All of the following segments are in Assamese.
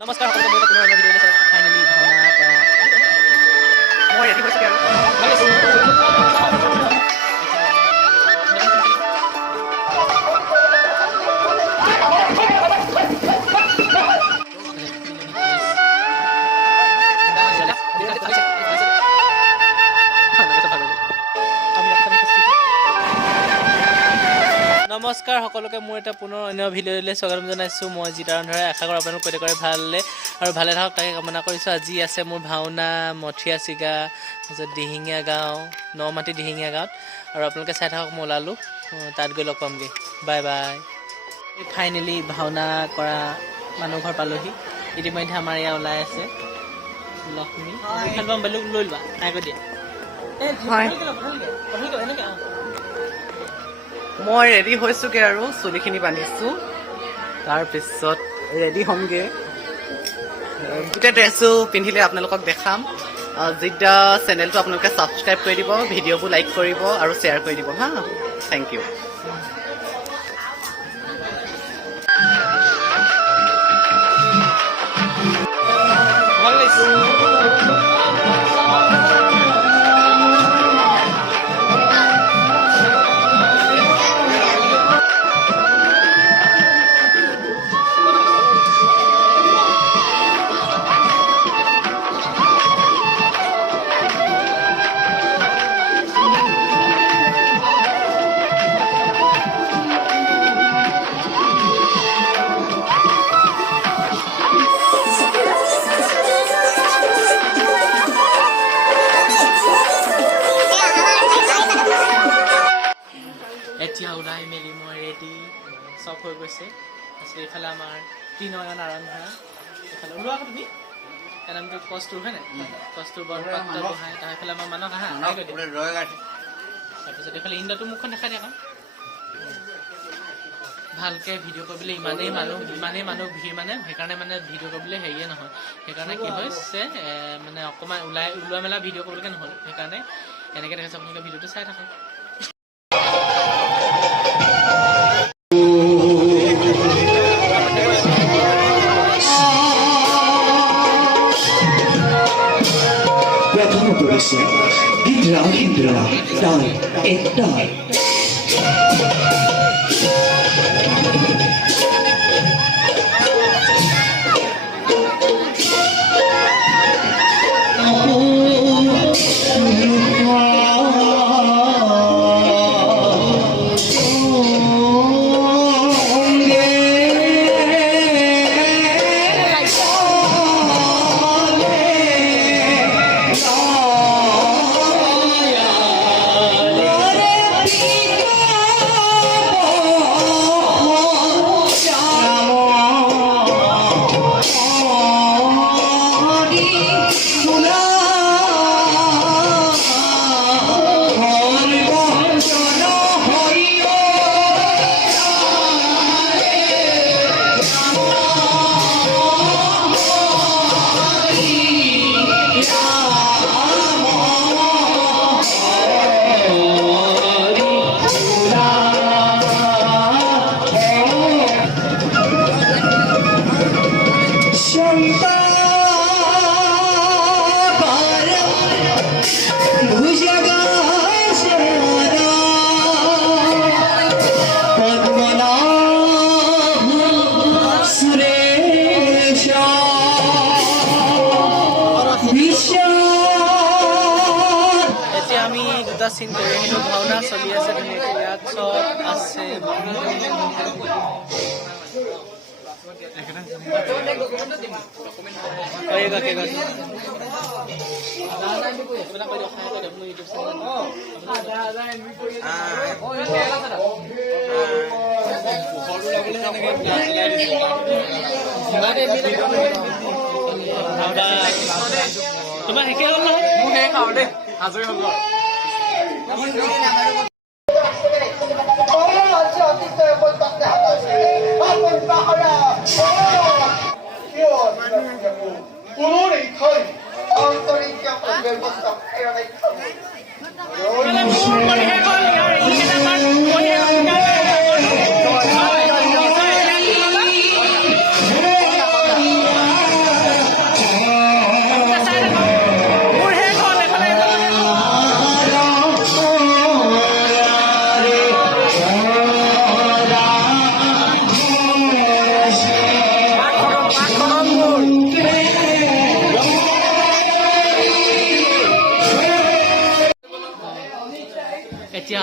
নমস্কাৰ সকলোকে মোৰ পুনৰ ভিডিঅ' দিছে ফাইনেলি ভাওনা কৰা মই ৰেডি হৈছোঁ আৰু নমস্কাৰ সকলোকে মোৰ এটা পুনৰ অন্য ভিডিঅ'লৈ স্বাগতম জনাইছোঁ। মই জিতাৰণ ধৰে আশা কৰোঁ আপোনালোক প্ৰত্যেকৰে ভালে আৰু ভালে থাকক তাকে কামনা কৰিছোঁ। আজি আছে মোৰ ভাওনা মথিয়া চিগা তাৰপিছত দিহিঙীয়া গাঁও নমাটি দিহিঙীয়া গাঁৱত আৰু আপোনালোকে চাই থাকক। মই ওলালোঁ তাত গৈ লগ পামগৈ। Bye bye. ফাইনেলি ভাওনা কৰা মানুহ ঘৰ পালোহি। ইতিমধ্যে আমাৰ ইয়াত ওলাই আছে লক্ষ্মী লৈ লোৱা নাই কৈ দিয়া এনেকৈ মই ৰেডি হৈছোঁগৈ আৰু চুলিখিনি বান্ধিছোঁ। তাৰপিছত ৰেডি হ'মগৈ। গোটেই ড্ৰেছটো পিন্ধিলে আপোনালোকক দেখাম। জিদ্দা চেনেলটো আপোনালোকে ছাবস্ক্ৰাইব কৰি দিব, ভিডিঅ'বোৰ লাইক কৰিব আৰু শ্বেয়াৰ কৰি দিব হা। Thank you. ভাল লাগিছে। এতিয়া ওলাই মেলি মই ৰেডি চব হৈ গৈছে। তাৰপিছত এইফালে আমাৰ ত্ৰিনয়ন আৰম্ভা এইফালে ওলোৱা আকৌ তুমি তাৰ নামটো কষ্টুৰ হয় নাই কষ্টুৰ বৰপাত্ৰ গোহাঁই তাৰফালে আমাৰ মানস আহা তাৰপিছত এইফালে ইন্দ্ৰটো মুখখন দেখাই দিয়া ভালকৈ ভিডিঅ' কৰিবলৈ ইমানেই মানুহ ভিৰ মানে সেইকাৰণে মানে ভিডিঅ' কৰিবলৈ হেৰিয়ে নহয়। সেইকাৰণে কি হৈছে মানে অকণমান ওলোৱা মেলা ভিডিঅ' কৰিবলৈকে নহ'ল। সেইকাৰণে এনেকৈ দেখাইছে। আপোনালোকে ভিডিঅ'টো চাই থাকক। Hidra, dar, dar. চিন কৰি আহিলোঁ। ভাওনা চলি আছে ধুনীয়াকৈ। ইয়াত চব আছে তোমাৰ শেষে হ'ল নহয়। মোৰ শেষ খাওঁ দেই আজৰি হ'ল।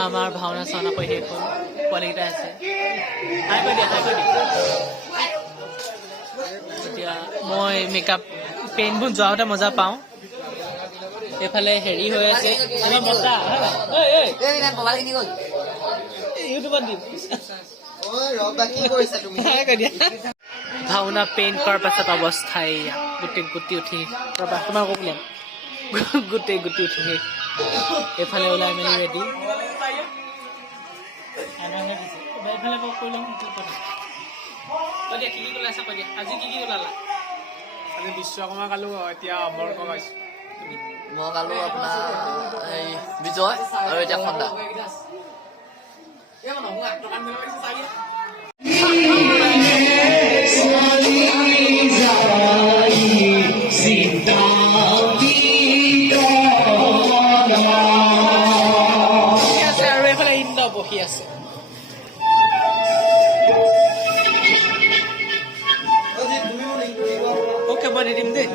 আমাৰ ভাওনা চাওনা কৰি শেষ হ'ল পোৱালিকেইটা আছে হাই কৰি দিয়া এতিয়া মই মেকআপ পেইণ্টবোৰ যোৱাওঁতে মজা পাওঁ এইফালে হেৰি হৈ আছে আমাৰ মতা ইউটিউবত দিম ভাওনা পেইণ্ট কৰাৰ পাছত অৱস্থা এয়া গোটেই গুটি উঠি ৰবা তোমাৰ কবলেম গোটেই গুটি উঠি শেষ এইফালে ওলাই মেলি ৰেডি এইফালে কৈ ল'ম কি ওলাইছা কৈ দিয়া আজি কি ওলালা আজি বিশ্বকৰ্মা গালো এতিয়া অমৰক গাইছো মই গালো আপোনাৰ এই বিজয় আৰু এতিয়া খন্দা আৰু এইফালে ইন্দ্ৰ বহি আছে ওকে মই দি দিম দেই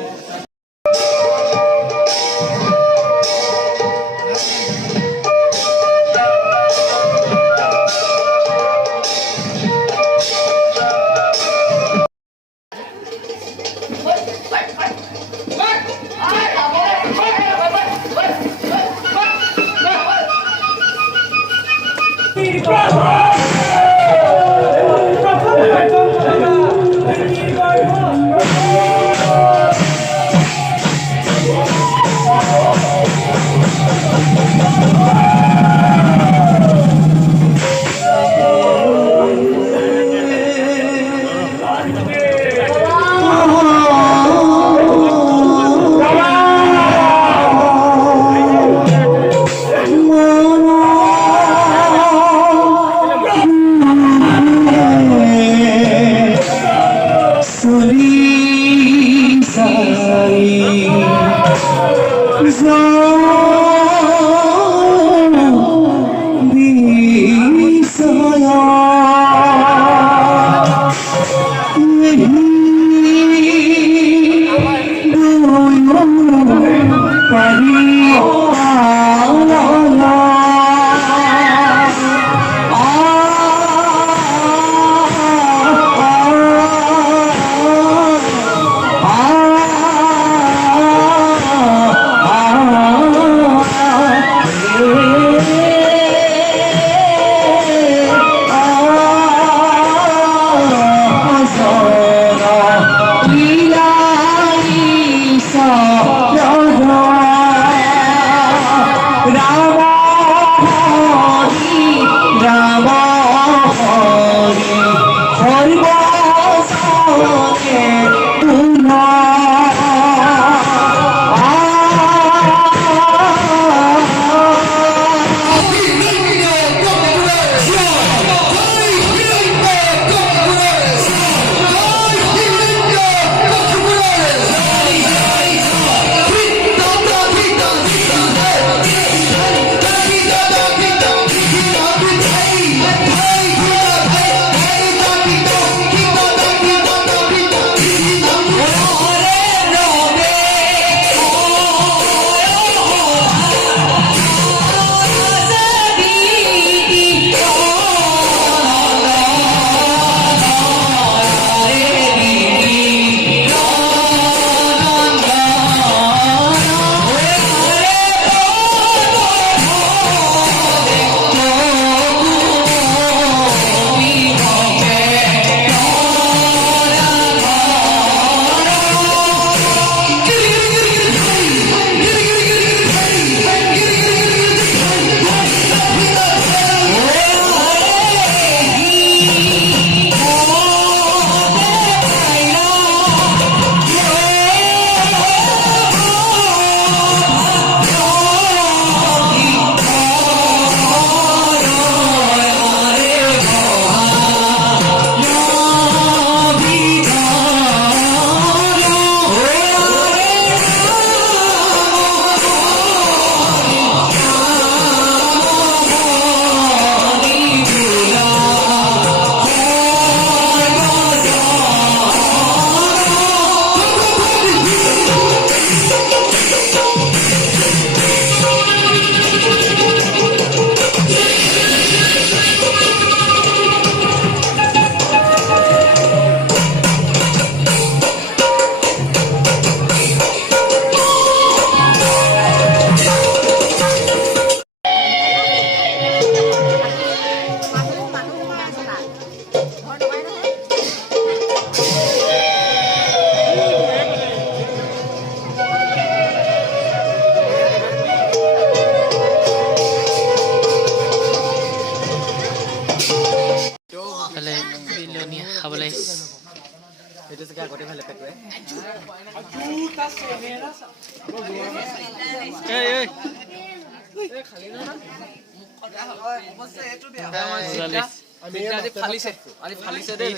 ফালিছে দেই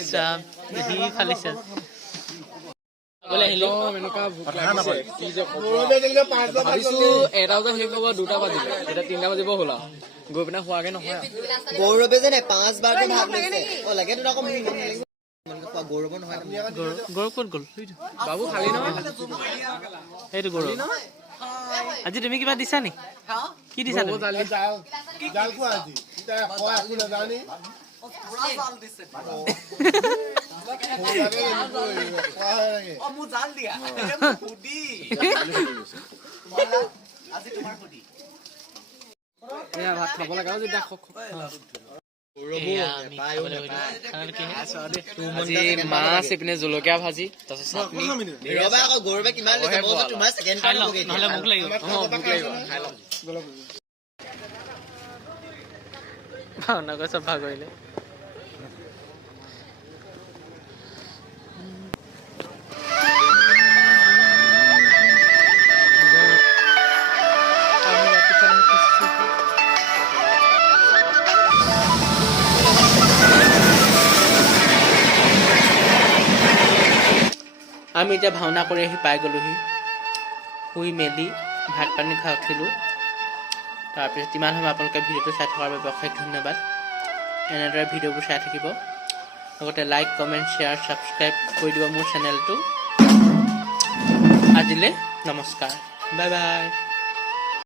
সি ফালিছে এনেকুৱা ভোক লাগিছে কি যে ভাবিছো এটা বজাত শেষ হ'ব 2টা বাজিলে এতিয়া 3টা বাজিব হ'ল আৰু গৈ পিনে হোৱাগে নহয় গৌৰৱে যে 5বাৰকে ভাগ লৈছে লাগে তোৰ আকৌ গৌৰৱ নহয় গৌৰৱ ক'ত গ'ল বাবু খালি নহয় সেইটো গৌৰৱ আজি তুমি কিবা দিছা নি কি দিছা তুমি এয়া ভাত খাব লাগে আৰু যেতিয়া আজি মাছ এইপিনে জলকীয়া ভাজি তাৰপিছত চাটনি ৰবা আকৌ গৌৰৱে কিমান লৈছে মই তোমাৰ সেকেন্ড টাইম নহ'লে মোক লাগিব ভোক লাগিব খাই লওঁ ভাওনা গৈ চব ভাগৰিলে আমি এতিয়া ভাওনা কৰি আহি পাই গ'লোহি শুই মেলি ভাত পানী খাই উঠিলোঁ তাৰপিছত ইমান সময় আপোনালোকে ভিডিঅ'টো চাই থকাৰ বাবে অশেষ ধন্যবাদ এনেদৰে ভিডিঅ'বোৰ চাই থাকিব লগতে লাইক কমেণ্ট শ্বেয়াৰ ছাবস্ক্ৰাইব কৰি দিব মোৰ চেনেলটো আজিলৈ নমস্কাৰ বাই বাই